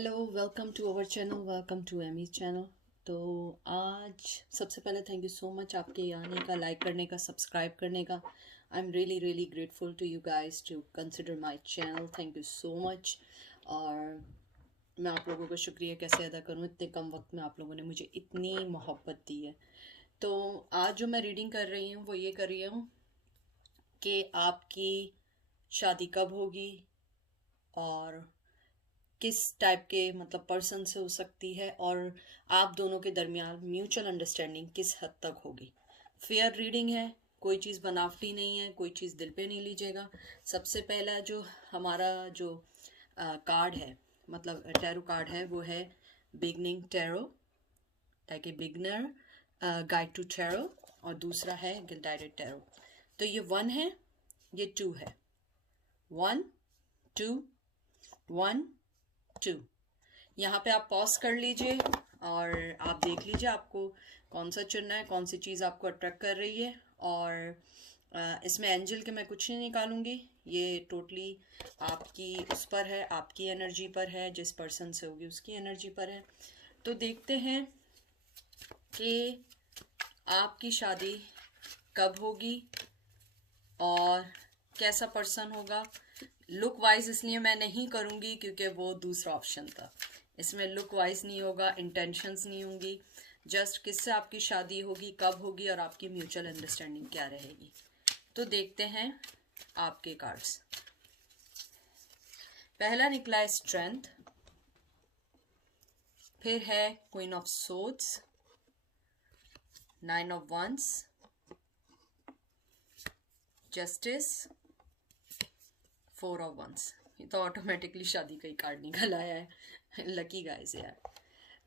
Hello, welcome to our channel, welcome to Amy channel. तो आज सबसे पहले थैंक यू सो मच आपके आने का, लाइक करने का, सब्सक्राइब करने का। I am really really grateful to you guys to consider my channel. Thank you so much. और मैं आप लोगों का शुक्रिया कैसे अदा करूं, इतने कम वक्त में आप लोगों ने मुझे इतनी मोहब्बत दी है। तो आज जो मैं रीडिंग कर रही हूँ वो ये कर रही हूँ कि आपकी शादी कब होगी और किस टाइप के मतलब पर्सन से हो सकती है, और आप दोनों के दरमियान म्यूचुअल अंडरस्टैंडिंग किस हद तक होगी। फेयर रीडिंग है, कोई चीज़ बनावटी नहीं है, कोई चीज़ दिल पे नहीं लीजिएगा। सबसे पहला जो हमारा जो कार्ड है, मतलब टैरो कार्ड है, वो है beginning tarot, like a beginner guide to tarot. और दूसरा है गिल्डेड टैरो। तो ये 1 है, ये 2 है। 1 2 1 2। यहाँ पे आप पॉज कर लीजिए और आप देख लीजिए आपको कौन सा चुनना है, कौन सी चीज़ आपको अट्रैक्ट कर रही है। और इसमें एंजल के मैं कुछ नहीं निकालूंगी, ये टोटली आपकी उस पर है, आपकी एनर्जी पर है, जिस पर्सन से होगी उसकी एनर्जी पर है। तो देखते हैं कि आपकी शादी कब होगी और कैसा पर्सन होगा। लुक वाइज इसलिए मैं नहीं करूँगी क्योंकि वो दूसरा ऑप्शन था। इसमें लुक वाइज नहीं होगा, इंटेंशंस नहीं होंगी, जस्ट किससे आपकी शादी होगी, कब होगी और आपकी म्यूचुअल अंडरस्टैंडिंग क्या रहेगी। तो देखते हैं आपके कार्ड्स। पहला निकला है स्ट्रेंथ, फिर है queen of swords, 9 of wands, justice, 4 of wands. ये तो ऑटोमेटिकली शादी का ही कार्ड निकल आया है। लकी गाइस यार।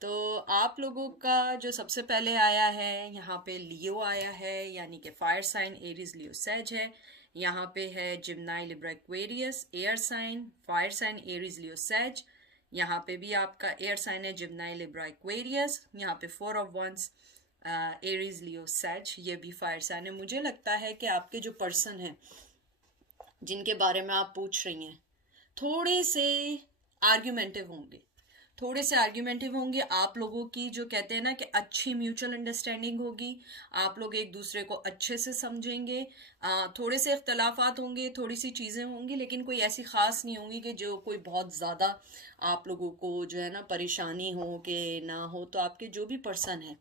तो आप लोगों का जो सबसे पहले आया है, यहाँ पे लियो आया है, यानी कि फायर साइन एरीज लियो सेज है। यहाँ पे है Gemini Libra Aquarius air sign, fire sign Aries Leo सेज। यहाँ पे भी आपका एयर साइन है जिम्नाई लिब्रा एक्वेरियस। यहाँ पे 4 of wands Aries Leo sage, ये भी फायर साइन है। मुझे लगता है कि आपके जो पर्सन हैं जिनके बारे में आप पूछ रही हैं, थोड़े से आर्ग्यूमेंटिव होंगे, थोड़े से आर्ग्यूमेंटिव होंगे। आप लोगों की जो कहते हैं ना कि अच्छी म्यूचुअल अंडरस्टैंडिंग होगी, आप लोग एक दूसरे को अच्छे से समझेंगे। थोड़े से इख्तलाफात होंगे, थोड़ी सी चीज़ें होंगी, लेकिन कोई ऐसी ख़ास नहीं होंगी कि जो कोई बहुत ज़्यादा आप लोगों को जो है ना परेशानी हो कि ना हो। तो आपके जो भी पर्सन है,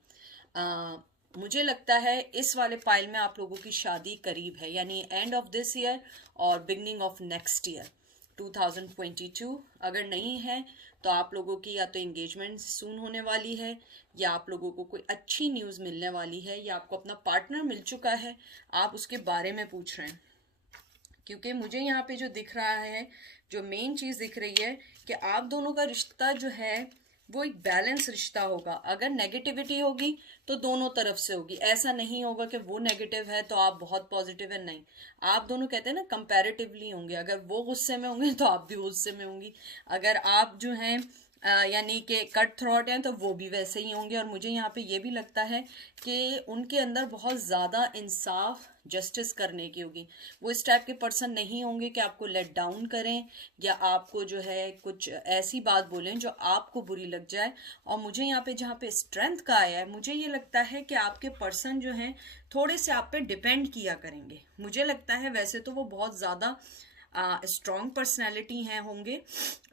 मुझे लगता है इस वाले पाइल में आप लोगों की शादी करीब है, यानी एंड ऑफ दिस ईयर और बिगनिंग ऑफ नेक्स्ट ईयर 2022। अगर नहीं है तो आप लोगों की या तो एंगेजमेंट सून होने वाली है, या आप लोगों को कोई अच्छी न्यूज़ मिलने वाली है, या आपको अपना पार्टनर मिल चुका है, आप उसके बारे में पूछ रहे हैं। क्योंकि मुझे यहाँ पे जो दिख रहा है, जो मेन चीज़ दिख रही है कि आप दोनों का रिश्ता जो है वो एक बैलेंस रिश्ता होगा। अगर नेगेटिविटी होगी तो दोनों तरफ से होगी, ऐसा नहीं होगा कि वो नेगेटिव है तो आप बहुत पॉजिटिव है, नहीं। आप दोनों कहते हैं ना कंपैरेटिवली होंगे, अगर वो गुस्से में होंगे तो आप भी गुस्से में होंगी। अगर आप जो हैं यानी कि कट थ्रॉट हैं तो वो भी वैसे ही होंगे। और मुझे यहाँ पे ये भी लगता है कि उनके अंदर बहुत ज़्यादा इंसाफ जस्टिस करने की होगी। वो इस टाइप के पर्सन नहीं होंगे कि आपको लेट डाउन करें या आपको जो है कुछ ऐसी बात बोलें जो आपको बुरी लग जाए। और मुझे यहाँ पे जहाँ पे स्ट्रेंथ का आया है, मुझे ये लगता है कि आपके पर्सन जो हैं थोड़े से आप पे डिपेंड किया करेंगे। मुझे लगता है वैसे तो वो बहुत ज़्यादा स्ट्रॉन्ग पर्सनैलिटी हैं होंगे,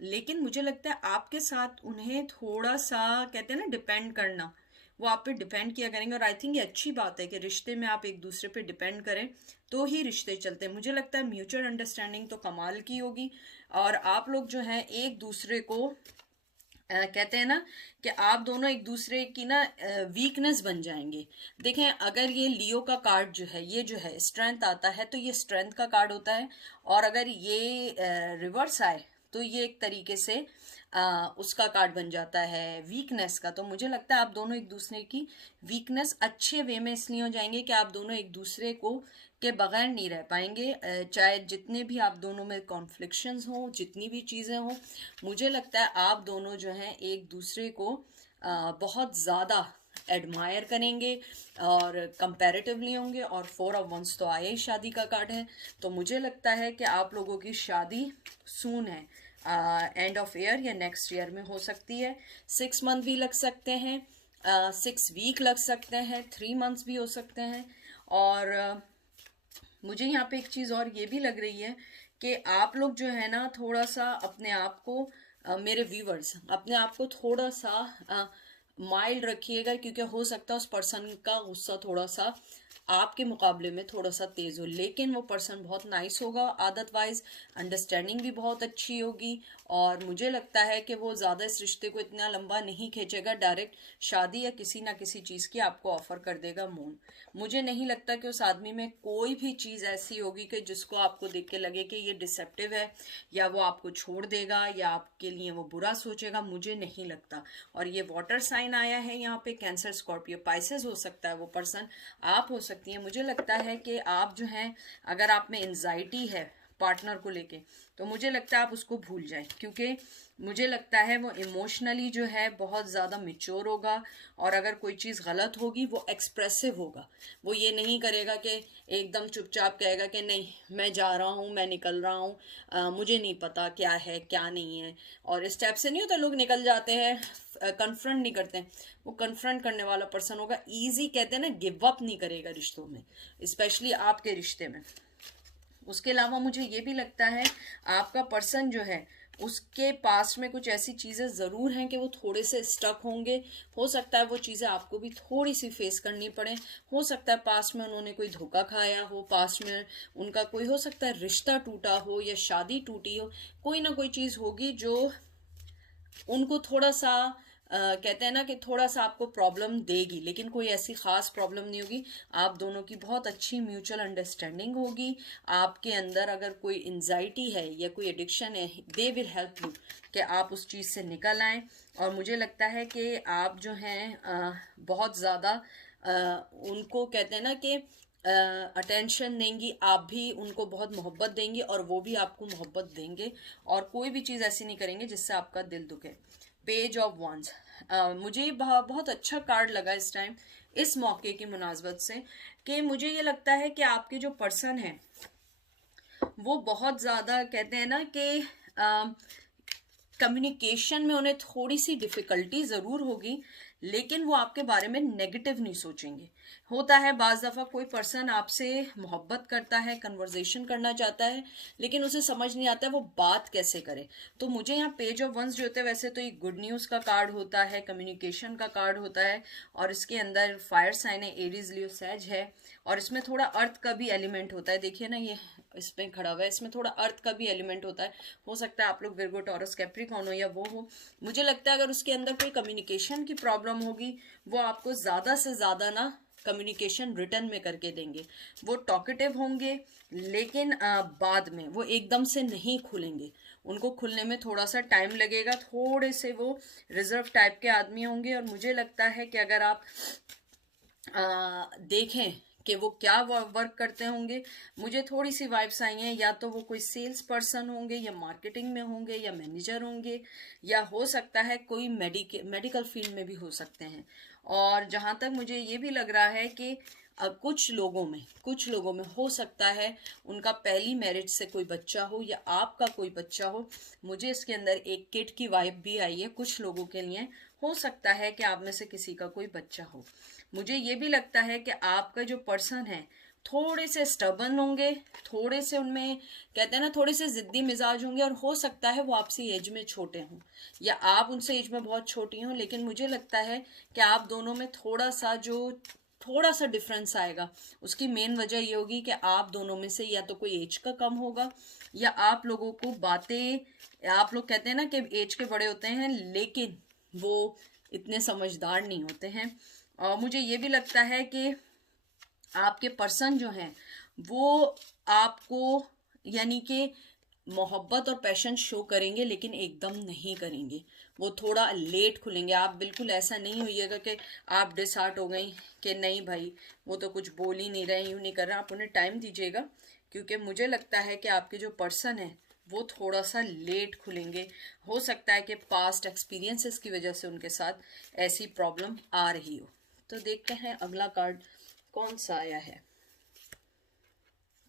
लेकिन मुझे लगता है आपके साथ उन्हें थोड़ा सा कहते हैं ना डिपेंड करना, वो आप पे डिपेंड किया करेंगे। और आई थिंक ये अच्छी बात है कि रिश्ते में आप एक दूसरे पे डिपेंड करें तो ही रिश्ते चलते हैं। मुझे लगता है म्यूचुअल अंडरस्टैंडिंग तो कमाल की होगी, और आप लोग जो हैं एक दूसरे को कहते हैं ना कि आप दोनों एक दूसरे की ना वीकनेस बन जाएंगे। देखें, अगर ये लियो का कार्ड जो है, ये जो है स्ट्रेंथ आता है तो ये स्ट्रेंथ का कार्ड होता है, और अगर ये रिवर्स आए तो ये एक तरीके से उसका कार्ड बन जाता है वीकनेस का। तो मुझे लगता है आप दोनों एक दूसरे की वीकनेस अच्छे वे में इसलिए हो जाएंगे कि आप दोनों एक दूसरे को के बगैर नहीं रह पाएंगे। चाहे जितने भी आप दोनों में कॉन्फ्लिक्शंस हो, जितनी भी चीज़ें हो, मुझे लगता है आप दोनों जो हैं एक दूसरे को बहुत ज़्यादा एडमायर करेंगे और कंपैरेटिवली होंगे। और 4 ऑफ वंस तो आया ही शादी का कार्ड है, तो मुझे लगता है कि आप लोगों की शादी सून है। एंड ऑफ ईयर या नेक्स्ट ईयर में हो सकती है। 6 मंथ भी लग सकते हैं, 6 वीक लग सकते हैं, 3 मंथ्स भी हो सकते हैं। और मुझे यहाँ पे एक चीज़ और ये भी लग रही है कि आप लोग जो है ना थोड़ा सा अपने आप को मेरे व्यूवर्स अपने आप को थोड़ा सा माइल्ड रखिएगा, क्योंकि हो सकता है उस पर्सन का गुस्सा थोड़ा सा आपके मुकाबले में थोड़ा सा तेज हो, लेकिन वो पर्सन बहुत नाइस होगा, आदत वाइज अंडरस्टैंडिंग भी बहुत अच्छी होगी। और मुझे लगता है कि वो ज़्यादा इस रिश्ते को इतना लंबा नहीं खींचेगा, डायरेक्ट शादी या किसी ना किसी चीज़ की आपको ऑफर कर देगा मून। मुझे नहीं लगता कि उस आदमी में कोई भी चीज़ ऐसी होगी कि जिसको आपको देख के लगे कि ये डिसेप्टिव है या वो आपको छोड़ देगा या आपके लिए वो बुरा सोचेगा, मुझे नहीं लगता। और ये वाटर साइन आया है यहाँ पे, कैंसर, स्कॉर्पियो, पाइसेस हो सकता है वो पर्सन, आप हो सकती हैं। मुझे लगता है कि आप जो हैं, अगर आप में एंजाइटी है पार्टनर को लेके, तो मुझे लगता है आप उसको भूल जाएं, क्योंकि मुझे लगता है वो इमोशनली जो है बहुत ज़्यादा मैच्योर होगा। और अगर कोई चीज़ गलत होगी वो एक्सप्रेसिव होगा, वो ये नहीं करेगा कि एकदम चुपचाप कहेगा कि नहीं मैं जा रहा हूँ, मैं निकल रहा हूँ, मुझे नहीं पता क्या है क्या नहीं है। और इस टाइप से नहीं होता, लोग निकल जाते हैं, कन्फ्रंट नहीं करते हैं। वो कन्फ्रंट करने वाला पर्सन होगा, ईजी कहते हैं ना, गिव अप नहीं करेगा रिश्तों में, स्पेशली आपके रिश्ते में। उसके अलावा मुझे ये भी लगता है आपका पर्सन जो है उसके पास में कुछ ऐसी चीज़ें ज़रूर हैं कि वो थोड़े से स्टक होंगे। हो सकता है वो चीज़ें आपको भी थोड़ी सी फेस करनी पड़े। हो सकता है पास्ट में उन्होंने कोई धोखा खाया हो, पास्ट में उनका कोई हो सकता है रिश्ता टूटा हो या शादी टूटी हो, कोई ना कोई चीज़ होगी जो उनको थोड़ा सा कहते हैं ना कि थोड़ा सा आपको प्रॉब्लम देगी, लेकिन कोई ऐसी खास प्रॉब्लम नहीं होगी। आप दोनों की बहुत अच्छी म्यूचुअल अंडरस्टैंडिंग होगी। आपके अंदर अगर कोई एंजाइटी है या कोई एडिक्शन है, दे विल हेल्प यू कि आप उस चीज़ से निकल आएँ। और मुझे लगता है कि आप जो हैं बहुत ज़्यादा उनको कहते हैं ना कि अटेंशन देंगी, आप भी उनको बहुत मोहब्बत देंगी और वो भी आपको मोहब्बत देंगे, और कोई भी चीज़ ऐसी नहीं करेंगे जिससे आपका दिल दुखे। पेज ऑफ वंस, मुझे बहुत अच्छा कार्ड लगा इस टाइम, इस मौके की मुनासबत से, कि मुझे ये लगता है कि आपके जो पर्सन है वो बहुत ज़्यादा कहते हैं ना कि कम्युनिकेशन में उन्हें थोड़ी सी डिफ़िकल्टी ज़रूर होगी, लेकिन वो आपके बारे में नेगेटिव नहीं सोचेंगे। होता है बाज़ दफ़ा कोई पर्सन आपसे मोहब्बत करता है, कन्वर्जेशन करना चाहता है, लेकिन उसे समझ नहीं आता है वो बात कैसे करे। तो मुझे यहाँ पेज ऑफ वंस जो होते हैं, वैसे तो ये गुड न्यूज़ का कार्ड होता है, कम्युनिकेशन का कार्ड होता है, और इसके अंदर फायर साइन है, एरीज, लियो, सैज है, और इसमें थोड़ा अर्थ का भी एलिमेंट होता है। देखिए ना ये इसमें खड़ा हुआ है, इसमें थोड़ा अर्थ का भी एलिमेंट होता है। हो सकता है आप लोग विर्गो, टॉरस, कैप्रिकॉर्न हो या वो हो। मुझे लगता है अगर उसके अंदर कोई कम्युनिकेशन की प्रॉब्लम होगी, वो आपको ज़्यादा से ज़्यादा ना कम्युनिकेशन रिटर्न में करके देंगे। वो टॉकेटिव होंगे, लेकिन बाद में वो एकदम से नहीं खुलेंगे, उनको खुलने में थोड़ा सा टाइम लगेगा, थोड़े से वो रिजर्व टाइप के आदमी होंगे। और मुझे लगता है कि अगर आप देखें कि वो क्या वर्क करते होंगे, मुझे थोड़ी सी वाइब्स आई हैं, या तो वो कोई सेल्स पर्सन होंगे या मार्केटिंग में होंगे या मैनेजर होंगे, या हो सकता है कोई मेडिकल फील्ड में भी हो सकते हैं। और जहाँ तक मुझे ये भी लग रहा है कि कुछ लोगों में हो सकता है उनका पहली मैरिज से कोई बच्चा हो या आपका कोई बच्चा हो। मुझे इसके अंदर एक किड की वाइब भी आई है कुछ लोगों के लिए। हो सकता है कि आप में से किसी का कोई बच्चा हो। मुझे ये भी लगता है कि आपका जो पर्सन है थोड़े से स्टबन होंगे, थोड़े से उनमें कहते हैं ना थोड़े से जिद्दी मिजाज होंगे, और हो सकता है वो आपसे एज में छोटे हों या आप उनसे एज में बहुत छोटी हों। लेकिन मुझे लगता है कि आप दोनों में थोड़ा सा डिफरेंस आएगा। उसकी मेन वजह ये होगी कि आप दोनों में से या तो कोई एज का कम होगा, या आप लोगों को आप लोग कहते हैं ना कि एज के बड़े होते हैं लेकिन वो इतने समझदार नहीं होते हैं। और मुझे ये भी लगता है कि आपके पर्सन जो हैं वो आपको यानी कि मोहब्बत और पैशन शो करेंगे, लेकिन एकदम नहीं करेंगे, वो थोड़ा लेट खुलेंगे। आप बिल्कुल ऐसा नहीं होइएगा कि आप डिसहार्ट हो गई कि नहीं भाई वो तो कुछ बोल ही नहीं रहे, यूँ नहीं कर रहे। आप उन्हें टाइम दीजिएगा, क्योंकि मुझे लगता है कि आपके जो पर्सन है वो थोड़ा सा लेट खुलेंगे। हो सकता है कि पास्ट एक्सपीरियंसेस की वजह से उनके साथ ऐसी प्रॉब्लम आ रही हो। तो देखते हैं अगला कार्ड कौन सा आया है।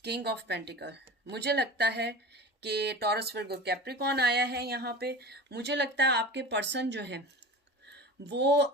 King of pentacle. मुझे लगता है कि टॉरस वर्गो कैप्रिकॉन आया है यहाँ पे। मुझे लगता है आपके पर्सन जो है वो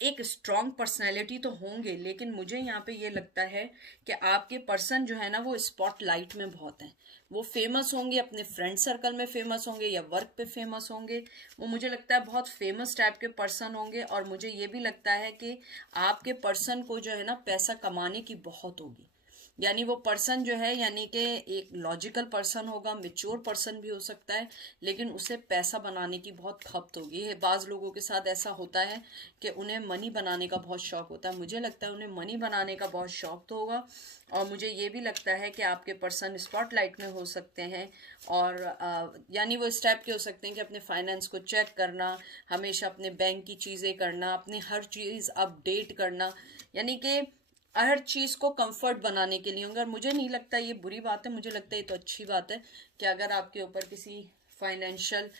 एक स्ट्रॉन्ग पर्सनैलिटी तो होंगे, लेकिन मुझे यहाँ पे ये लगता है कि आपके पर्सन जो है ना वो स्पॉटलाइट में बहुत हैं। वो फेमस होंगे, अपने फ्रेंड सर्कल में फेमस होंगे या वर्क पे फेमस होंगे। वो मुझे लगता है बहुत फेमस टाइप के पर्सन होंगे। और मुझे ये भी लगता है कि आपके पर्सन को जो है ना पैसा कमाने की बहुत होगी। यानी वो पर्सन जो है यानी कि एक लॉजिकल पर्सन होगा, मेच्योर पर्सन भी हो सकता है, लेकिन उसे पैसा बनाने की बहुत खपत होगी। ये बाज़ लोगों के साथ ऐसा होता है कि उन्हें मनी बनाने का बहुत शौक होता है। मुझे लगता है उन्हें मनी बनाने का बहुत शौक तो होगा। और मुझे ये भी लगता है कि आपके पर्सन स्पॉटलाइट में हो सकते हैं। और यानी वो इस टाइप के हो सकते हैं कि अपने फाइनेंस को चेक करना, हमेशा अपने बैंक की चीज़ें करना, अपनी हर चीज़ अपडेट करना, यानी कि हर चीज़ को कंफर्ट बनाने के लिए होंगे। और मुझे नहीं लगता ये बुरी बात है, मुझे लगता है ये तो अच्छी बात है कि अगर आपके ऊपर किसी फाइनेंशियल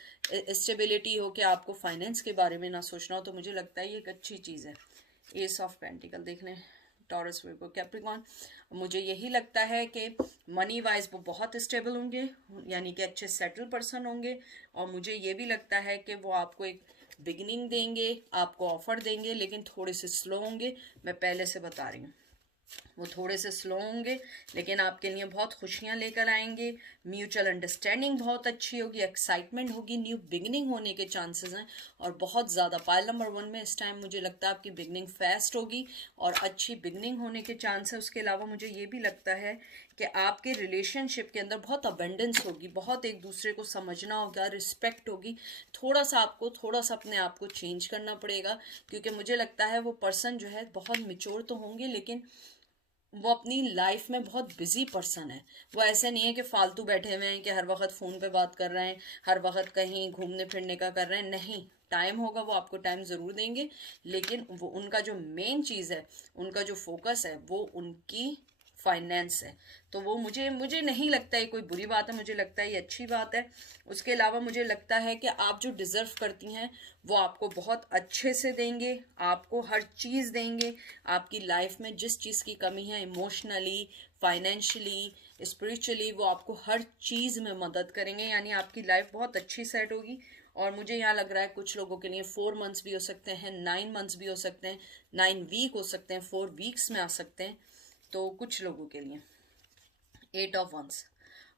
स्टेबिलिटी हो कि आपको फाइनेंस के बारे में ना सोचना हो, तो मुझे लगता है ये एक अच्छी चीज़ है। एस ऑफ पेंटिकल देख लें, टॉरस वर्गो कैप्रिकॉन। मुझे यही लगता है कि मनी वाइज वो बहुत स्टेबल होंगे, यानी कि अच्छे सेटल पर्सन होंगे। और मुझे ये भी लगता है कि वो आपको एक बिगिनिंग देंगे, आपको ऑफर देंगे, लेकिन थोड़े से स्लो होंगे। मैं पहले से बता रही हूँ, वो थोड़े से स्लो होंगे, लेकिन आपके लिए बहुत खुशियां लेकर आएंगे। म्यूचुअल अंडरस्टैंडिंग बहुत अच्छी होगी, एक्साइटमेंट होगी, न्यू बिगनिंग होने के चांसेस हैं और बहुत ज़्यादा। पाइल नंबर 1 में इस टाइम मुझे लगता है आपकी बिगनिंग फास्ट होगी और अच्छी बिगनिंग होने के चांस है। उसके अलावा मुझे ये भी लगता है कि आपके रिलेशनशिप के अंदर बहुत अबेंडेंस होगी, बहुत एक दूसरे को समझना होगा, रिस्पेक्ट होगी। आपको थोड़ा सा अपने आप को चेंज करना पड़ेगा, क्योंकि मुझे लगता है वो पर्सन जो है बहुत मिच्योर तो होंगे, लेकिन वो अपनी लाइफ में बहुत बिजी पर्सन है। वो ऐसे नहीं है कि फालतू बैठे हुए हैं कि हर वक्त फ़ोन पे बात कर रहे हैं, हर वक्त कहीं घूमने फिरने का कर रहे हैं। नहीं, टाइम होगा वो आपको टाइम ज़रूर देंगे, लेकिन वो उनका जो मेन चीज़ है, उनका जो फोकस है वो उनकी फाइनेंस है। तो वो मुझे मुझे नहीं लगता ये कोई बुरी बात है, मुझे लगता है ये अच्छी बात है। उसके अलावा मुझे लगता है कि आप जो डिज़र्व करती हैं वो आपको बहुत अच्छे से देंगे, आपको हर चीज़ देंगे। आपकी लाइफ में जिस चीज़ की कमी है, इमोशनली, फाइनेंशियली, स्पिरिचुअली, वो आपको हर चीज़ में मदद करेंगे। यानी आपकी लाइफ बहुत अच्छी सेट होगी। और मुझे यहाँ लग रहा है कुछ लोगों के लिए 4 मंथ्स भी हो सकते हैं, 9 मंथ्स भी हो सकते हैं, 9 वीक हो सकते हैं, 4 वीक्स में आ सकते हैं। तो कुछ लोगों के लिए 8 ऑफ वंस।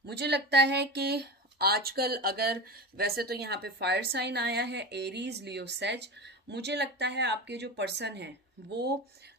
मुझे लगता है कि आजकल अगर वैसे तो यहाँ पे फायर साइन आया है, एरीज, लियो, सेज। मुझे लगता है आपके जो पर्सन है वो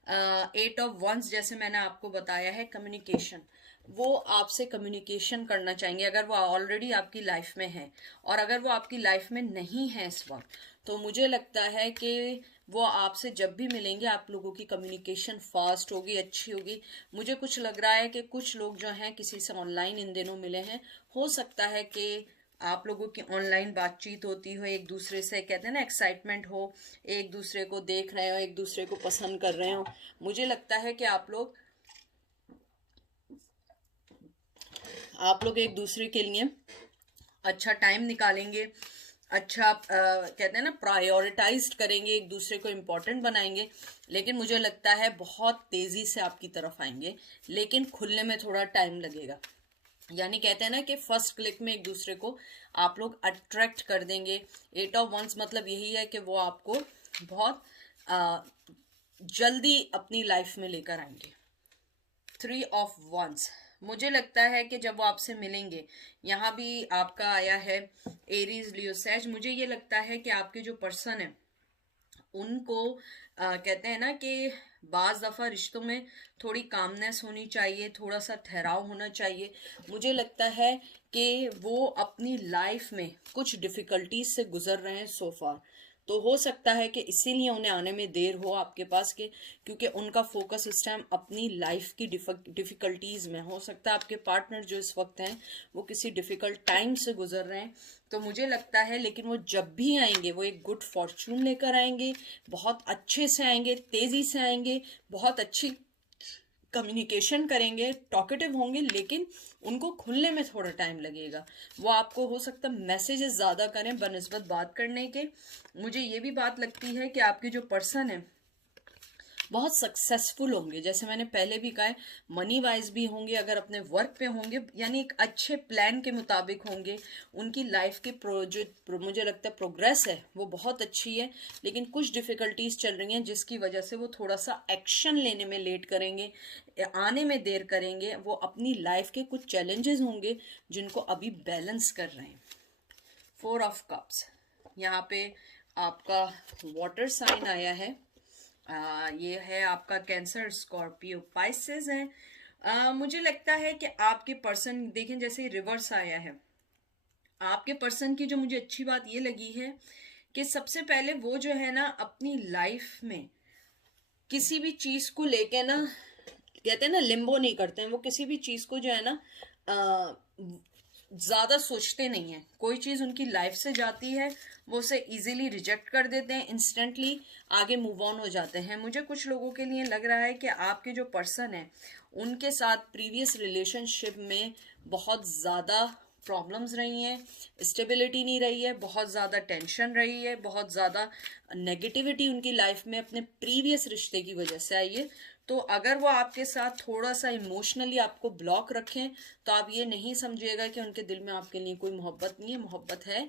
8 ऑफ वंस, जैसे मैंने आपको बताया है, कम्युनिकेशन, वो आपसे कम्युनिकेशन करना चाहेंगे अगर वो ऑलरेडी आपकी लाइफ में है। और अगर वो आपकी लाइफ में नहीं है इस वक्त, तो मुझे लगता है कि वो आपसे जब भी मिलेंगे आप लोगों की कम्युनिकेशन फास्ट होगी, अच्छी होगी। मुझे कुछ लग रहा है कि कुछ लोग जो हैं किसी से ऑनलाइन इन दिनों मिले हैं, हो सकता है कि आप लोगों की ऑनलाइन बातचीत होती हो, एक दूसरे से कहते हैं ना एक्साइटमेंट हो, एक दूसरे को देख रहे हो, एक दूसरे को पसंद कर रहे हो। मुझे लगता है कि आप लोग एक दूसरे के लिए अच्छा टाइम निकालेंगे, अच्छा कहते हैं ना प्रायोरिटाइज करेंगे, एक दूसरे को इम्पोर्टेंट बनाएंगे। लेकिन मुझे लगता है बहुत तेज़ी से आपकी तरफ आएंगे, लेकिन खुलने में थोड़ा टाइम लगेगा। यानी कहते हैं ना कि फर्स्ट क्लिक में एक दूसरे को आप लोग अट्रैक्ट कर देंगे। 8 ऑफ वंस मतलब यही है कि वो आपको बहुत जल्दी अपनी लाइफ में लेकर आएंगे। 3 ऑफ वंस, मुझे लगता है कि जब वो आपसे मिलेंगे, यहाँ भी आपका आया है एरीज, लियो, सेज। मुझे ये लगता है कि आपके जो पर्सन है उनको कहते हैं ना कि बाज़ दफ़ा रिश्तों में थोड़ी कामनेस होनी चाहिए, थोड़ा सा ठहराव होना चाहिए। मुझे लगता है कि वो अपनी लाइफ में कुछ डिफ़िकल्टीज से गुजर रहे हैं सो फार। तो हो सकता है कि इसीलिए उन्हें आने में देर हो आपके पास के, क्योंकि उनका फोकस इस टाइम अपनी लाइफ की डिफ़िकल्टीज़ में। हो सकता है आपके पार्टनर जो इस वक्त हैं वो किसी डिफ़िकल्ट टाइम से गुजर रहे हैं। तो मुझे लगता है लेकिन वो जब भी आएंगे वो एक गुड फॉर्चून लेकर आएंगे, बहुत अच्छे से आएंगे, तेज़ी से आएंगे, बहुत अच्छी कम्युनिकेशन करेंगे, टॉकेटिव होंगे, लेकिन उनको खुलने में थोड़ा टाइम लगेगा। वो आपको हो सकता है मैसेजेस ज़्यादा करें बनिस्बत बात करने के। मुझे ये भी बात लगती है कि आपके जो पर्सन है बहुत सक्सेसफुल होंगे। जैसे मैंने पहले भी कहा है, मनी वाइज भी होंगे, अगर अपने वर्क पे होंगे, यानी एक अच्छे प्लान के मुताबिक होंगे। उनकी लाइफ की मुझे लगता है प्रोग्रेस है वो बहुत अच्छी है, लेकिन कुछ डिफिकल्टीज चल रही हैं जिसकी वजह से वो थोड़ा सा एक्शन लेने में लेट करेंगे, आने में देर करेंगे। वो अपनी लाइफ के कुछ चैलेंजेस होंगे जिनको अभी बैलेंस कर रहे हैं। 4 ऑफ कप्स, यहाँ पे आपका वाटर साइन आया है। ये है आपका कैंसर, स्कॉर्पियो, पाइसेस है। मुझे लगता है कि आपके पर्सन, देखें जैसे रिवर्स आया है, आपके पर्सन की जो मुझे अच्छी बात ये लगी है कि सबसे पहले वो जो है ना अपनी लाइफ में किसी भी चीज को लेके ना, कहते हैं ना लिम्बो नहीं करते हैं, वो किसी भी चीज को जो है ना ज्यादा सोचते नहीं है। कोई चीज उनकी लाइफ से जाती है वो उसे इजीली रिजेक्ट कर देते हैं, इंस्टेंटली आगे मूव ऑन हो जाते हैं। मुझे कुछ लोगों के लिए लग रहा है कि आपके जो पर्सन है उनके साथ प्रीवियस रिलेशनशिप में बहुत ज़्यादा प्रॉब्लम्स रही हैं, स्टेबिलिटी नहीं रही है, बहुत ज़्यादा टेंशन रही है, बहुत ज़्यादा नेगेटिविटी उनकी लाइफ में अपने प्रीवियस रिश्ते की वजह से आई है। तो अगर वो आपके साथ थोड़ा सा इमोशनली आपको ब्लॉक रखें तो आप ये नहीं समझिएगा कि उनके दिल में आपके लिए कोई मोहब्बत नहीं है, मोहब्बत है,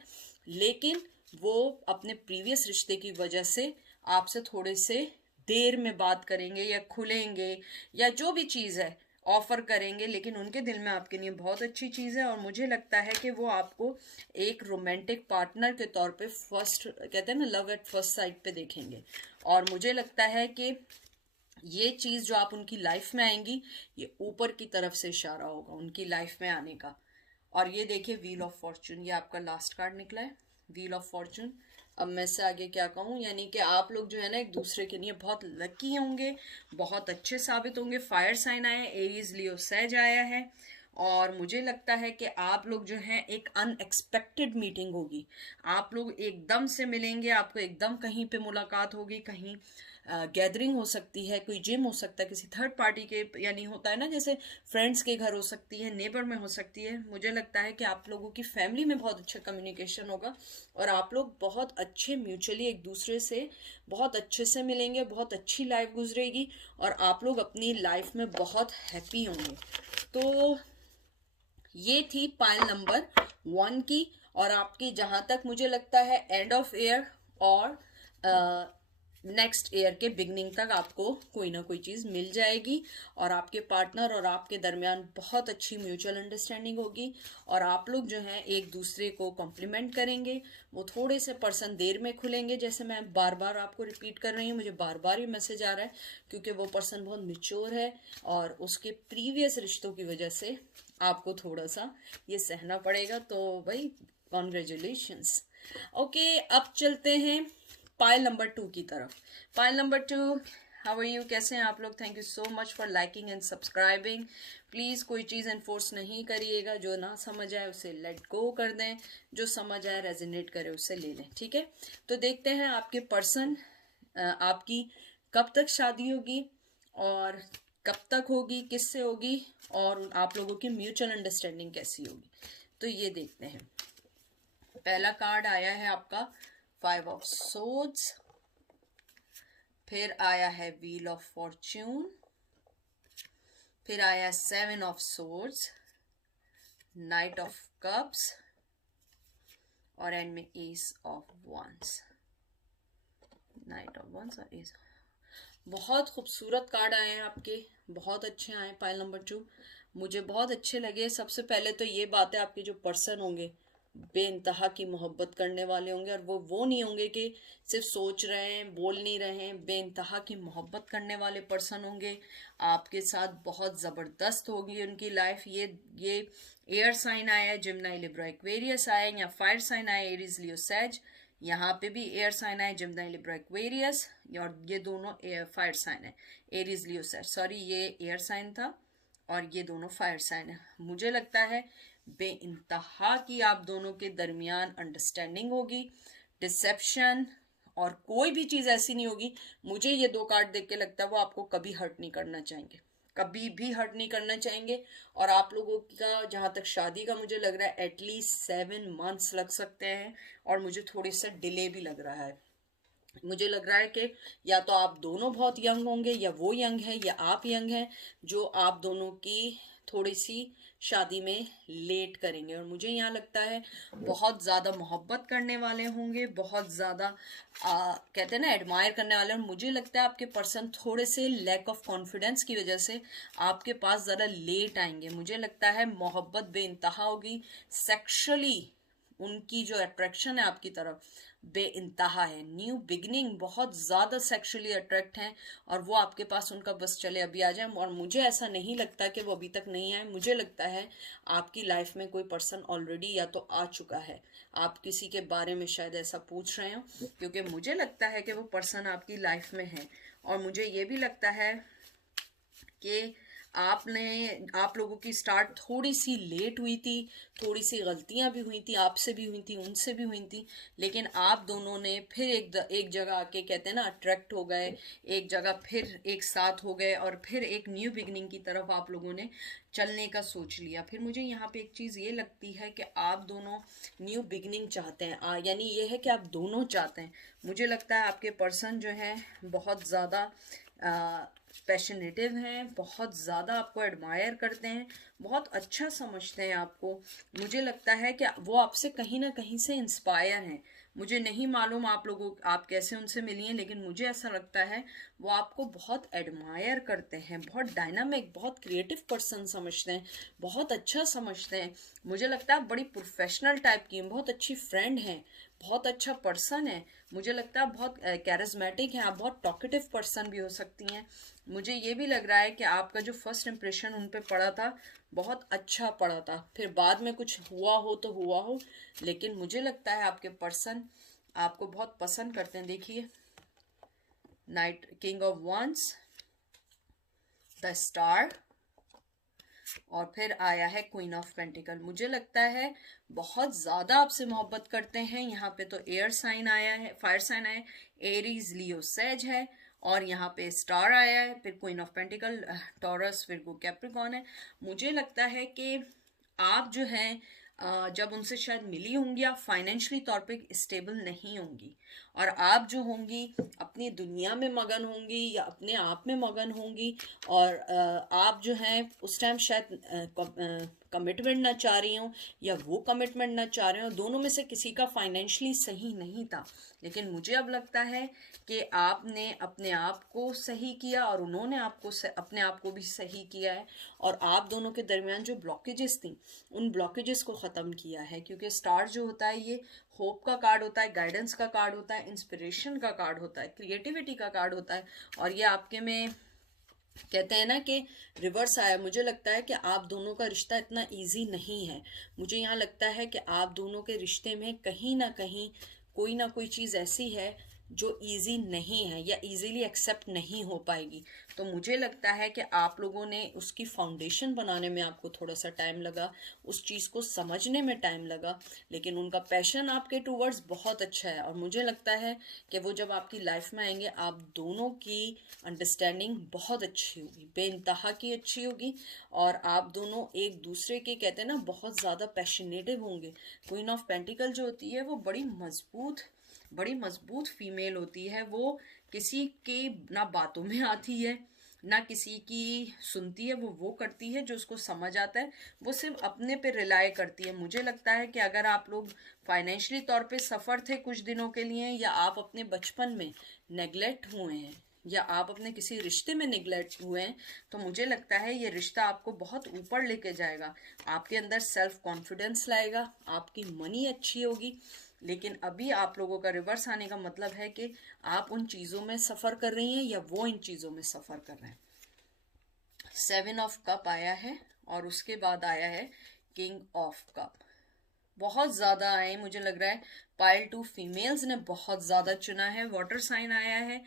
लेकिन वो अपने प्रीवियस रिश्ते की वजह से आपसे थोड़े से देर में बात करेंगे या खुलेंगे या जो भी चीज़ है ऑफर करेंगे, लेकिन उनके दिल में आपके लिए बहुत अच्छी चीज़ है। और मुझे लगता है कि वो आपको एक रोमांटिक पार्टनर के तौर पे फर्स्ट, कहते हैं ना लव एट फर्स्ट साइट पे देखेंगे। और मुझे लगता है कि ये चीज़ जो आप उनकी लाइफ में आएंगी, ये ऊपर की तरफ से इशारा होगा उनकी लाइफ में आने का। और ये देखिए व्हील ऑफ फॉर्चून, ये आपका लास्ट कार्ड निकला है, व्हील ऑफ फॉर्चून। अब मैं से आगे क्या कहूँ, यानी कि आप लोग जो है ना एक दूसरे के लिए बहुत लकी होंगे, बहुत अच्छे साबित होंगे। फायर साइन आया है, एरीज, लियो, सैज आया है। और मुझे लगता है कि आप लोग जो हैं एक अनएक्सपेक्टेड मीटिंग होगी, आप लोग एकदम से मिलेंगे, आपको एकदम कहीं पे मुलाकात होगी, कहीं गैदरिंग हो सकती है, कोई जिम हो सकता है, किसी थर्ड पार्टी के, यानी होता है ना जैसे फ्रेंड्स के घर हो सकती है, नेबर में हो सकती है। मुझे लगता है कि आप लोगों की फैमिली में बहुत अच्छा कम्युनिकेशन होगा और आप लोग बहुत अच्छे म्यूचुअली एक दूसरे से बहुत अच्छे से मिलेंगे, बहुत अच्छी लाइफ गुजरेगी और आप लोग अपनी लाइफ में बहुत हैप्पी होंगे। तो ये थी पाइल नंबर 1 की। और आपकी जहां तक मुझे लगता है एंड ऑफ ईयर और नेक्स्ट ईयर के बिगनिंग तक आपको कोई ना कोई चीज़ मिल जाएगी और आपके पार्टनर और आपके दरमियान बहुत अच्छी म्यूचुअल अंडरस्टैंडिंग होगी और आप लोग जो हैं एक दूसरे को कॉम्प्लीमेंट करेंगे। वो थोड़े से पर्सन देर में खुलेंगे, जैसे मैं बार बार आपको रिपीट कर रही हूँ, मुझे बार बार ये मैसेज आ रहा है क्योंकि वो पर्सन बहुत मैच्योर है और उसके प्रीवियस रिश्तों की वजह से आपको थोड़ा सा ये सहना पड़ेगा। तो भाई कॉन्ग्रेचुलेशंस। ओके, अब चलते हैं पाइल नंबर 2 की तरफ। Pile number 2, how are you, कैसे हैं आप लोग? Thank you so much for liking and subscribing. Please कोई चीज़ एनफोर्स नहीं करिएगा, जो ना समझ आए उसे लेट गो कर दें, जो समझ आए रेजोनेट करे उसे ले लें, ठीक है? तो देखते हैं आपके पर्सन, आपकी कब तक शादी होगी और कब तक होगी, किससे होगी और आप लोगों की म्यूचुअल अंडरस्टैंडिंग कैसी होगी, तो ये देखते हैं। पहला कार्ड आया है आपका 5 ऑफ सोर्ड्स, फिर आया है व्हील ऑफ फॉर्च्यून, फिर आया 7 of swords, knight of cups और एंड में ace of wands. Knight of wands और एस। बहुत खूबसूरत कार्ड आए हैं आपके, बहुत अच्छे आए पाइल नंबर 2, मुझे बहुत अच्छे लगे। सबसे पहले तो ये बात है, आपके जो पर्सन होंगे बेइंतहा की मोहब्बत करने वाले होंगे और वो नहीं होंगे कि सिर्फ सोच रहे हैं बोल नहीं रहे हैं, बेइंतहा की मोहब्बत करने वाले पर्सन होंगे। आपके साथ बहुत ज़बरदस्त होगी उनकी लाइफ। ये एयर साइन आया है, जिम्नाई, लिब्रा, एक्वेरियस आया, या फायर साइन आया, एरीज, लियो, सैज। यहाँ पे भी एयर साइन आया, जिम्नाई, लिब्रा, एक्वेरियस, और ये दोनों फायर साइन है, एरीज, लियो, सैज। सॉरी, ये एयर साइन था और ये दोनों फायर साइन है। मुझे लगता है बेइंतहा की आप दोनों के दरमियान अंडरस्टैंडिंग होगी, डिसेप्शन और कोई भी चीज़ ऐसी नहीं होगी। मुझे ये 2 कार्ड देख के लगता है वो आपको कभी हर्ट नहीं करना चाहेंगे, कभी भी हर्ट नहीं करना चाहेंगे। और आप लोगों का जहाँ तक शादी का मुझे लग रहा है एटलीस्ट 7 मंथ्स लग सकते हैं और मुझे थोड़ी सा डिले भी लग रहा है। मुझे लग रहा है कि या तो आप दोनों बहुत यंग होंगे, या वो यंग है, या आप यंग हैं, जो आप दोनों की थोड़ी सी शादी में लेट करेंगे। और मुझे यहाँ लगता है बहुत ज़्यादा मोहब्बत करने वाले होंगे, बहुत ज़्यादा कहते हैं ना एडमायर करने वाले। और मुझे लगता है आपके पर्सन थोड़े से लैक ऑफ कॉन्फिडेंस की वजह से आपके पास ज़रा लेट आएंगे। मुझे लगता है मोहब्बत बेइंतहा होगी, सेक्सुअली उनकी जो अट्रैक्शन है आपकी तरफ बेइंतहा है। न्यू बिगनिंग, बहुत ज़्यादा सेक्सुअली अट्रैक्ट हैं, और वो आपके पास उनका बस चले अभी आ जाए। और मुझे ऐसा नहीं लगता कि वो अभी तक नहीं आए, मुझे लगता है आपकी लाइफ में कोई पर्सन ऑलरेडी या तो आ चुका है। आप किसी के बारे में शायद ऐसा पूछ रहे हो, क्योंकि मुझे लगता है कि वो पर्सन आपकी लाइफ में है। और मुझे ये भी लगता है कि आप लोगों की स्टार्ट थोड़ी सी लेट हुई थी, थोड़ी सी गलतियां भी हुई थी, आपसे भी हुई थी, उनसे भी हुई थी, लेकिन आप दोनों ने फिर एक जगह आके कहते हैं ना अट्रैक्ट हो गए, एक जगह फिर एक साथ हो गए, और फिर एक न्यू बिगनिंग की तरफ आप लोगों ने चलने का सोच लिया। फिर मुझे यहाँ पे एक चीज़ ये लगती है कि आप दोनों न्यू बिगनिंग चाहते हैं, यानी ये है कि आप दोनों चाहते हैं। मुझे लगता है आपके पर्सन जो है बहुत ज़्यादा पैशनेटिव हैं, बहुत ज़्यादा आपको एडमायर करते हैं, बहुत अच्छा समझते हैं आपको। मुझे लगता है कि वो आपसे कहीं ना कहीं से इंस्पायर हैं। मुझे नहीं मालूम आप कैसे उनसे मिली हैं, लेकिन मुझे ऐसा लगता है वो आपको बहुत एडमायर करते हैं, बहुत डायनामिक, बहुत क्रिएटिव पर्सन समझते हैं, बहुत अच्छा समझते हैं। मुझे लगता है बड़ी प्रोफेशनल टाइप की हैं, बहुत अच्छी फ्रेंड हैं, बहुत अच्छा पर्सन है। मुझे लगता है बहुत कैरिज्मेटिक हैं, आप बहुत टॉकेटिव पर्सन भी हो सकती हैं। मुझे ये भी लग रहा है कि आपका जो फर्स्ट इम्प्रेशन उन पे पड़ा था बहुत अच्छा पड़ा था, फिर बाद में कुछ हुआ हो तो हुआ हो, लेकिन मुझे लगता है आपके पर्सन आपको बहुत पसंद करते हैं। देखिए, knight, king of wands, the star, और फिर आया है क्वीन ऑफ पेंटिकल। मुझे लगता है बहुत ज़्यादा आपसे मोहब्बत करते हैं। यहाँ पे तो एयर साइन आया है, फायर साइन आया है, एरीज, लियो, सेज है, और यहाँ पे स्टार आया है, फिर queen of pentacle, taurus, Virgo, Capricorn है। मुझे लगता है कि आप जो हैं जब उनसे शायद मिली होंगी, आप फाइनेंशियली तौर पे स्टेबल नहीं होंगी, और आप जो होंगी अपनी दुनिया में मगन होंगी या अपने आप में मगन होंगी, और आप जो हैं उस टाइम शायद कमिटमेंट ना चाह रही हूँ या वो कमिटमेंट ना चाह रहे हो, दोनों में से किसी का फाइनेंशियली सही नहीं था। लेकिन मुझे अब लगता है कि आपने अपने आप को सही किया और उन्होंने अपने आप को भी सही किया है, और आप दोनों के दरमियान जो ब्लॉकेजेस थी उन ब्लॉकेजेस को ख़त्म किया है। क्योंकि स्टार जो होता है ये होप का कार्ड होता है, गाइडेंस का कार्ड होता है, इंस्पिरेशन का कार्ड होता है, क्रिएटिविटी का कार्ड होता है, और ये आपके में कहते हैं ना कि रिवर्स आया। मुझे लगता है कि आप दोनों का रिश्ता इतना इजी नहीं है। मुझे यहाँ लगता है कि आप दोनों के रिश्ते में कहीं ना कोई चीज़ ऐसी है जो इजी नहीं है या इजीली एक्सेप्ट नहीं हो पाएगी। तो मुझे लगता है कि आप लोगों ने उसकी फाउंडेशन बनाने में आपको थोड़ा सा टाइम लगा, उस चीज़ को समझने में टाइम लगा, लेकिन उनका पैशन आपके टूवर्ड्स बहुत अच्छा है। और मुझे लगता है कि वो जब आपकी लाइफ में आएंगे आप दोनों की अंडरस्टैंडिंग बहुत अच्छी होगी, बेइंतहा की अच्छी होगी, और आप दोनों एक दूसरे के कहते हैं ना बहुत ज़्यादा पैशनेटिव होंगे। क्वीन ऑफ पेंटिकल जो होती है वो बड़ी मजबूत फीमेल होती है। वो किसी के ना बातों में आती है ना किसी की सुनती है, वो करती है जो उसको समझ आता है, वो सिर्फ अपने पे रिलाय करती है। मुझे लगता है कि अगर आप लोग फाइनेंशियली तौर पे सफ़र थे कुछ दिनों के लिए, या आप अपने बचपन में नेग्लेक्ट हुए हैं, या आप अपने किसी रिश्ते में निगलेक्ट हुए हैं, तो मुझे लगता है ये रिश्ता आपको बहुत ऊपर लेके जाएगा, आपके अंदर सेल्फ कॉन्फिडेंस लाएगा, आपकी मनी अच्छी होगी। लेकिन अभी आप लोगों का रिवर्स आने का मतलब है कि आप उन चीज़ों में सफ़र कर रही हैं या वो इन चीज़ों में सफ़र कर रहे हैं। 7 ऑफ कप आया है, और उसके बाद आया है किंग ऑफ कप। बहुत ज़्यादा आए, मुझे लग रहा है पाइल 2 फीमेल्स ने बहुत ज़्यादा चुना है। वाटर साइन आया है,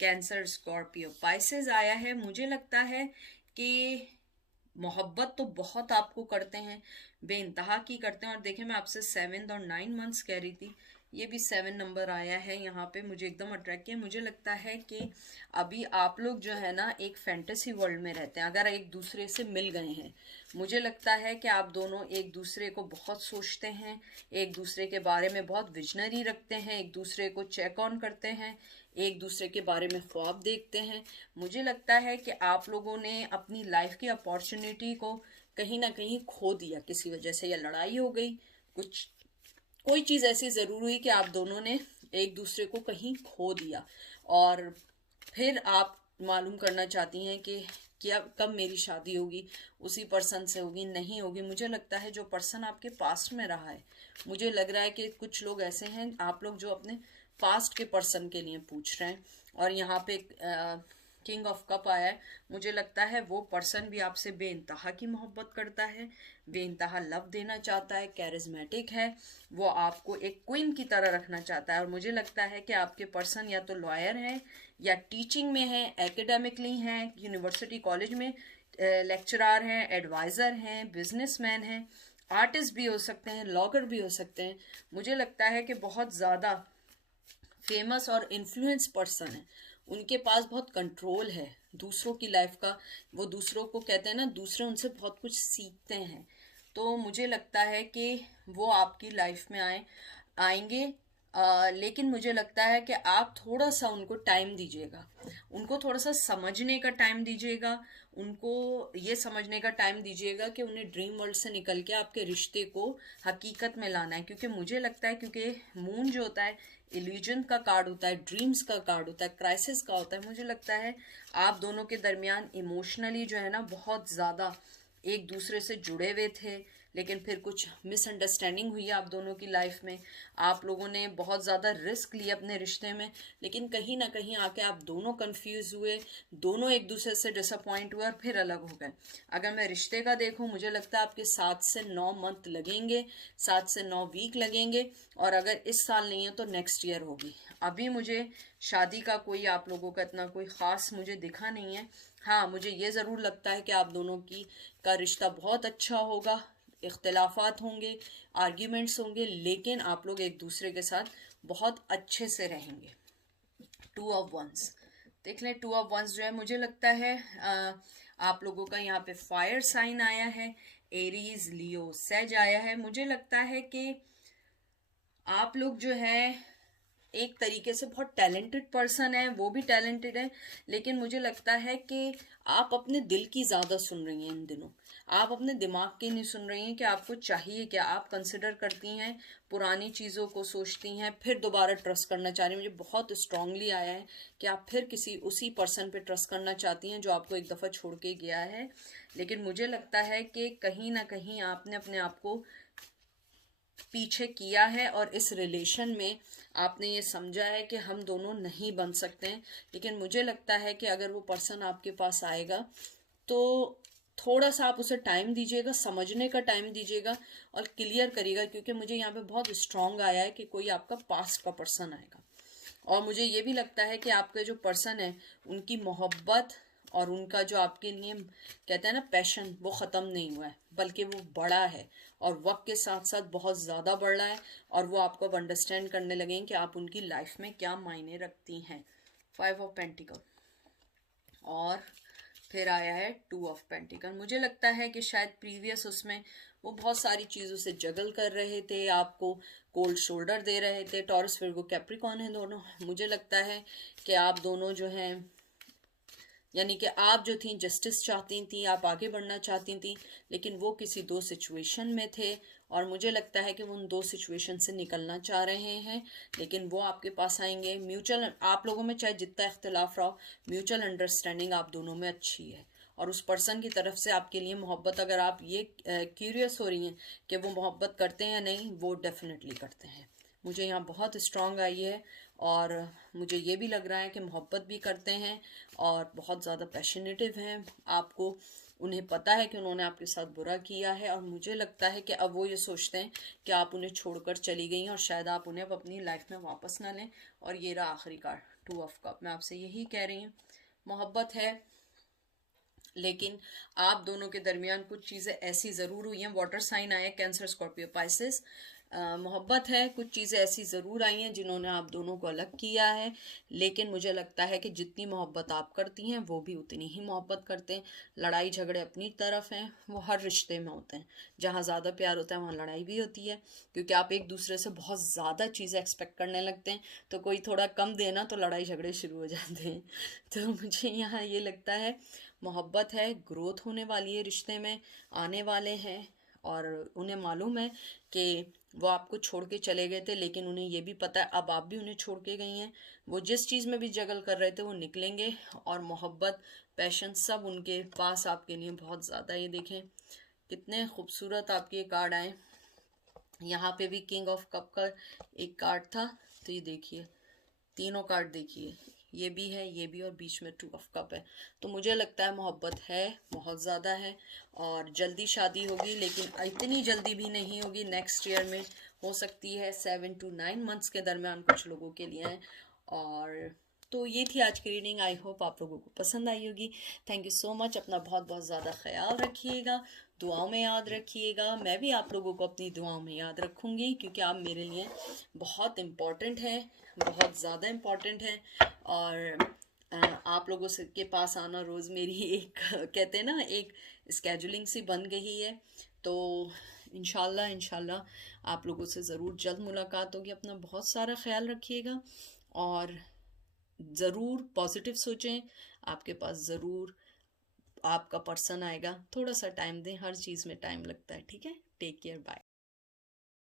कैंसर, स्कॉर्पियो, पाइसेस आया है। मुझे लगता है कि मोहब्बत तो बहुत आपको करते हैं, बेइंतहा की करते हैं। और देखें, मैं आपसे 7 और 9 मंथ्स कह रही थी, ये भी 7 नंबर आया है यहाँ पे, मुझे एकदम अट्रैक्ट किया। मुझे लगता है कि अभी आप लोग जो है ना एक फैंटेसी वर्ल्ड में रहते हैं, अगर एक दूसरे से मिल गए हैं। मुझे लगता है कि आप दोनों एक दूसरे को बहुत सोचते हैं, एक दूसरे के बारे में बहुत विजनरी रखते हैं, एक दूसरे को चेक ऑन करते हैं, एक दूसरे के बारे में ख्वाब देखते हैं। मुझे लगता है कि आप लोगों ने अपनी लाइफ की अपॉर्चुनिटी को कहीं ना कहीं खो दिया किसी वजह से, या लड़ाई हो गई, कुछ कोई चीज़ ऐसी ज़रूर हुई कि आप दोनों ने एक दूसरे को कहीं खो दिया, और फिर आप मालूम करना चाहती हैं कि क्या कब मेरी शादी होगी, उसी पर्सन से होगी, नहीं होगी। मुझे लगता है जो पर्सन आपके पास्ट में रहा है, मुझे लग रहा है कि कुछ लोग ऐसे हैं आप लोग जो अपने पास्ट के पर्सन के लिए पूछ रहे हैं। और यहाँ पे किंग ऑफ कप आया है, मुझे लगता है वो पर्सन भी आपसे बेइंतहा की मोहब्बत करता है, बेइंतहा लव देना चाहता है, कैरिज्मेटिक है, वो आपको एक क्वीन की तरह रखना चाहता है। और मुझे लगता है कि आपके पर्सन या तो लॉयर है, या टीचिंग में है, एकेडमिकली हैं, यूनिवर्सिटी कॉलेज में लेक्चरार हैं, एडवाइज़र हैं, बिजनेसमैन हैं, आर्टिस्ट भी हो सकते हैं, लॉगर भी हो सकते हैं। मुझे लगता है कि बहुत ज़्यादा फेमस और इन्फ्लुएंस पर्सन है, उनके पास बहुत कंट्रोल है दूसरों की लाइफ का। वो दूसरों को कहते हैं ना, दूसरे उनसे बहुत कुछ सीखते हैं। तो मुझे लगता है कि वो आपकी लाइफ में आएंगे। लेकिन मुझे लगता है कि आप थोड़ा सा उनको टाइम दीजिएगा, उनको थोड़ा सा समझने का टाइम दीजिएगा, उनको ये समझने का टाइम दीजिएगा कि उन्हें ड्रीम वर्ल्ड से निकल के आपके रिश्ते को हकीकत में लाना है। क्योंकि मुझे लगता है, क्योंकि मून जो होता है इल्यूजन का कार्ड होता है, ड्रीम्स का कार्ड होता है, क्राइसिस का होता है। मुझे लगता है आप दोनों के दरमियान इमोशनली जो है ना बहुत ज़्यादा एक दूसरे से जुड़े हुए थे, लेकिन फिर कुछ मिसअंडरस्टैंडिंग हुई आप दोनों की लाइफ में। आप लोगों ने बहुत ज़्यादा रिस्क लिए अपने रिश्ते में, लेकिन कहीं ना कहीं आके आप दोनों कंफ्यूज हुए, दोनों एक दूसरे से डिसअपॉइंट हुए और फिर अलग हो गए। अगर मैं रिश्ते का देखूं, मुझे लगता है आपके 7 से 9 मंथ लगेंगे, 7 से 9 वीक लगेंगे, और अगर इस साल नहीं है तो नेक्स्ट ईयर होगी। अभी मुझे शादी का कोई आप लोगों का इतना कोई ख़ास मुझे दिखा नहीं है। हाँ, मुझे ये ज़रूर लगता है कि आप दोनों की का रिश्ता बहुत अच्छा होगा, इख्तिलाफात होंगे, आर्ग्यूमेंट्स होंगे, लेकिन आप लोग एक दूसरे के साथ बहुत अच्छे से रहेंगे। 2 ऑफ वंस देख लें। 2 ऑफ वंस जो है, मुझे लगता है आप लोगों का यहाँ पे फायर साइन आया है, एरीज, लियो, सेज आया है। मुझे लगता है कि आप लोग जो है एक तरीके से बहुत टैलेंटेड पर्सन है, वो भी टैलेंटेड है, लेकिन मुझे लगता है कि आप अपने दिल की ज़्यादा सुन रही हैं इन दिनों, आप अपने दिमाग की नहीं सुन रही हैं कि आपको चाहिए क्या। आप कंसिडर करती हैं, पुरानी चीज़ों को सोचती हैं, फिर दोबारा ट्रस्ट करना चाह रही हैं। मुझे बहुत स्ट्रांगली आया है कि आप फिर किसी उसी पर्सन पे ट्रस्ट करना चाहती हैं जो आपको एक दफ़ा छोड़ के गया है। लेकिन मुझे लगता है कि कहीं ना कहीं आपने अपने आप को पीछे किया है, और इस रिलेशन में आपने ये समझा है कि हम दोनों नहीं बन सकते हैं। लेकिन मुझे लगता है कि अगर वो पर्सन आपके पास आएगा तो थोड़ा सा आप उसे टाइम दीजिएगा, समझने का टाइम दीजिएगा, और क्लियर करिएगा। क्योंकि मुझे यहाँ पे बहुत स्ट्रांग आया है कि कोई आपका पास्ट का पर्सन आएगा। और मुझे ये भी लगता है कि आपके जो पर्सन है उनकी मोहब्बत और उनका जो आपके लिए कहते हैं ना पैशन, वो ख़त्म नहीं हुआ है, बल्कि वो बड़ा है, और वक्त के साथ साथ बहुत ज़्यादा बढ़ रहा है। और वो आपको अब अंडरस्टैंड करने लगे कि आप उनकी लाइफ में क्या मायने रखती हैं। 5 ऑफ पेंटिकल, और फिर आया है 2 ऑफ पेंटिकल। मुझे लगता है कि शायद प्रीवियस उसमें वो बहुत सारी चीज़ों से जगल कर रहे थे, आपको कोल्ड शोल्डर दे रहे थे। टॉरस फिर वो कैप्रिकॉन है दोनों। मुझे लगता है कि आप दोनों जो हैं, यानी कि आप जो थी जस्टिस चाहती थी, आप आगे बढ़ना चाहती थी, लेकिन वो किसी 2 सिचुएशन में थे, और मुझे लगता है कि वो उन 2 सिचुएशन से निकलना चाह रहे हैं। लेकिन वो आपके पास आएंगे। म्यूचुअल, आप लोगों में चाहे जितना इख्तिलाफ रहा, म्यूचुअल अंडरस्टैंडिंग आप दोनों में अच्छी है, और उस पर्सन की तरफ से आपके लिए मोहब्बत, अगर आप ये क्यूरियस हो रही हैं कि वो मोहब्बत करते हैं या नहीं, वो डेफिनेटली करते हैं। मुझे यहाँ बहुत स्ट्रांग आई है, और मुझे ये भी लग रहा है कि मोहब्बत भी करते हैं और बहुत ज़्यादा पैशनेटिव हैं। आपको, उन्हें पता है कि उन्होंने आपके साथ बुरा किया है, और मुझे लगता है कि अब वो ये सोचते हैं कि आप उन्हें छोड़कर चली गई हैं, और शायद आप उन्हें अब अपनी लाइफ में वापस ना लें। और ये रहा आखिरी कार्ड, 2 ऑफ कप। मैं आपसे यही कह रही हूँ, मोहब्बत है, लेकिन आप दोनों के दरमियान कुछ चीज़ें ऐसी ज़रूर हुई हैं। वाटर साइन आया, कैंसर, स्कॉर्पियो, पाइसेस। मोहब्बत है, कुछ चीज़ें ऐसी ज़रूर आई हैं जिन्होंने आप दोनों को अलग किया है, लेकिन मुझे लगता है कि जितनी मोहब्बत आप करती हैं वो भी उतनी ही मोहब्बत करते हैं। लड़ाई झगड़े अपनी तरफ हैं, वो हर रिश्ते में होते हैं। जहाँ ज़्यादा प्यार होता है वहाँ लड़ाई भी होती है, क्योंकि आप एक दूसरे से बहुत ज़्यादा चीज़ें एक्सपेक्ट करने लगते हैं, तो कोई थोड़ा कम देना तो लड़ाई झगड़े शुरू हो जाते हैं। तो मुझे यहाँ ये लगता है मोहब्बत है, ग्रोथ होने वाली है रिश्ते में, आने वाले हैं, और उन्हें मालूम है कि वो आपको छोड़ के चले गए थे, लेकिन उन्हें ये भी पता है अब आप भी उन्हें छोड़ के गई हैं। वो जिस चीज़ में भी जगल कर रहे थे वो निकलेंगे, और मोहब्बत, पैशन सब उनके पास आपके लिए बहुत ज़्यादा। ये देखें कितने खूबसूरत आपके ये कार्ड आए। यहाँ पे भी किंग ऑफ कप का एक कार्ड था, तो ये देखिए तीनों कार्ड देखिए, ये भी है, ये भी, और बीच में 2 ऑफ कप है। तो मुझे लगता है मोहब्बत है, बहुत ज़्यादा है, और जल्दी शादी होगी, लेकिन इतनी जल्दी भी नहीं होगी, नेक्स्ट ईयर में हो सकती है, 7 to 9 मंथ्स के दरमियान कुछ लोगों के लिए है। और तो ये थी आज की रीडिंग, आई होप आप लोगों को पसंद आई होगी। थैंक यू सो मच, अपना बहुत बहुत ज़्यादा ख्याल रखिएगा, दुआओं में याद रखिएगा। मैं भी आप लोगों को अपनी दुआओं में याद रखूँगी, क्योंकि आप मेरे लिए बहुत इम्पॉर्टेंट हैं, बहुत ज़्यादा इम्पॉर्टेंट है। और आप लोगों से के पास आना रोज़ मेरी एक कहते हैं ना, एक स्केजुलिंग सी बन गई है। तो इंशाल्लाह इंशाल्लाह आप लोगों से ज़रूर जल्द मुलाकात होगी। अपना बहुत सारा ख्याल रखिएगा, और ज़रूर पॉजिटिव सोचें, आपके पास ज़रूर आपका पर्सन आएगा। थोड़ा सा टाइम दें, हर चीज़ में टाइम लगता है। ठीक है, टेक केयर, बाय।